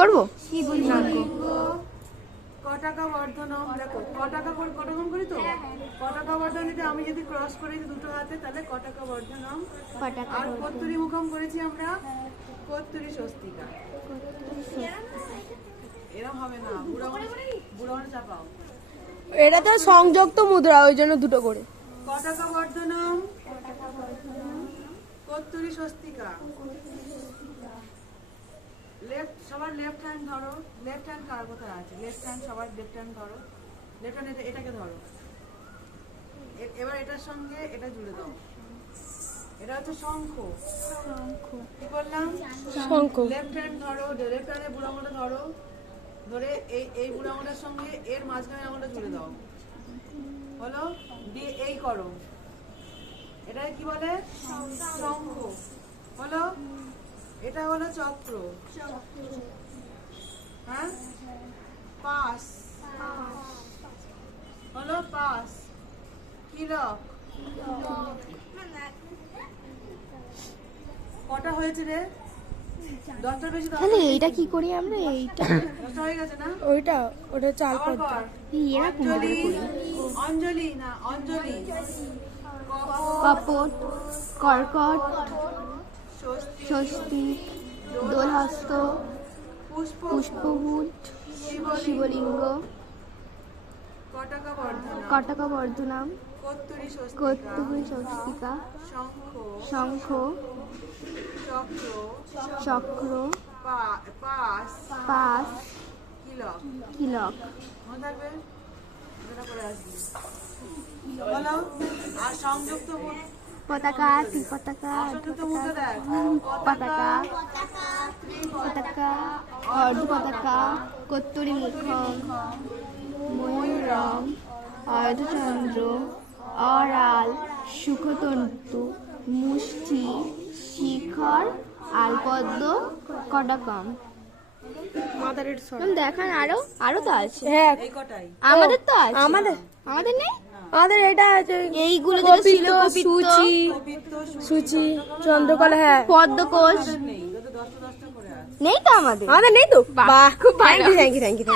করবো? কটাকা বর্ধনম। দেখো কটাকা কটকম করি তো, কটাকা বর্ধনীতে আমি যদি ক্রস করি দুটো হাতে তাহলে কটাকা বর্ধনম। আর কত্তুরি মুখম করেছি আমরা কত্তুরি স্বস্তিকা। এরকম হবে না, বুড়ো বুড়ো চাপাও। এটা তো সংযুক্ত মুদ্রা, ওই জন্য দুটো করে। কটাকা বর্ধনম কত্তুরি স্বস্তিকা। লেফট, সবার লেফট হ্যান্ড ধরো। লেফট হ্যান্ড কার কোথায় আছে? লেফট হ্যান্ড সবার লেফট হ্যান্ড ধরো। লেফট হ্যান্ড এটাকে ধরো। এবার এটার সঙ্গে এটা জুড়ে দাও। এটা হচ্ছে শঙ্খ। কি বললাম? শঙ্খ। লেফট হ্যান্ড ধরো, লেফট হ্যান্ডে বুড়ো আঙুলটা ধরো, ধরে এই বুড়ো আঙুলের সঙ্গে এর মাঝখানে আঙুলটা জুড়ে দাও। হলো? দিয়ে এই করো। এটা কি বলে? শঙ্খ। হলো? এটা হলো চক্র। হ্যাঁ, পাস হলো পাস। কিলক। কটা হয়েছে রে? 10টার বেশি। তাহলে এইটা কি করি আমরা? এইটা 10টা হয়ে গেছে না? ওটা চাল আবার কর। অঞ্জলি, অঞ্জলি না অঞ্জলি। কপট, কর্কট, স্বস্তি, স্বস্তিক, দোলহস্ত, পুষ্পভূত, শিবলিঙ্গ, কটাকা বর্ধনম, কটক বর্ধনম, কত্তুরি স্বস্তিকা, কর্তুরী স্বস্তিকা, শঙ্খ, শঙ্খ, চক্র, চক্র, পাস, পাস, কিলক। কিলক। মনে থাকবে? এটা করে আসবি। বলো। আর সংযুক্ত পতাকা, ত্রিপতাকা, সংযুক্ত মুদ্রা দেখ। পতাকা, পতাকা, অর্ধ পতাকা, কত্তুরী মুখম, ময়ূরম, অর্ধচন্দ্র, অরাল, সুখতন্তু, মুষ্টি, শিখর, আলপদ্ম, কটকম। দেখান আরো তো আছে। হ্যাঁ, এই কটাই। আমাদের তো আছে। আমাদের নেই। আমাদের এটা আছে, এইগুলো যেটা ছিল সূচি, সূচি, চন্দ্রকলা, হ্যাঁ, পদ্মকোষ নেই, 10টা করে আছে। নেই তো আমাদের নেই তো। বাহ, খুব ভালো। Thank you.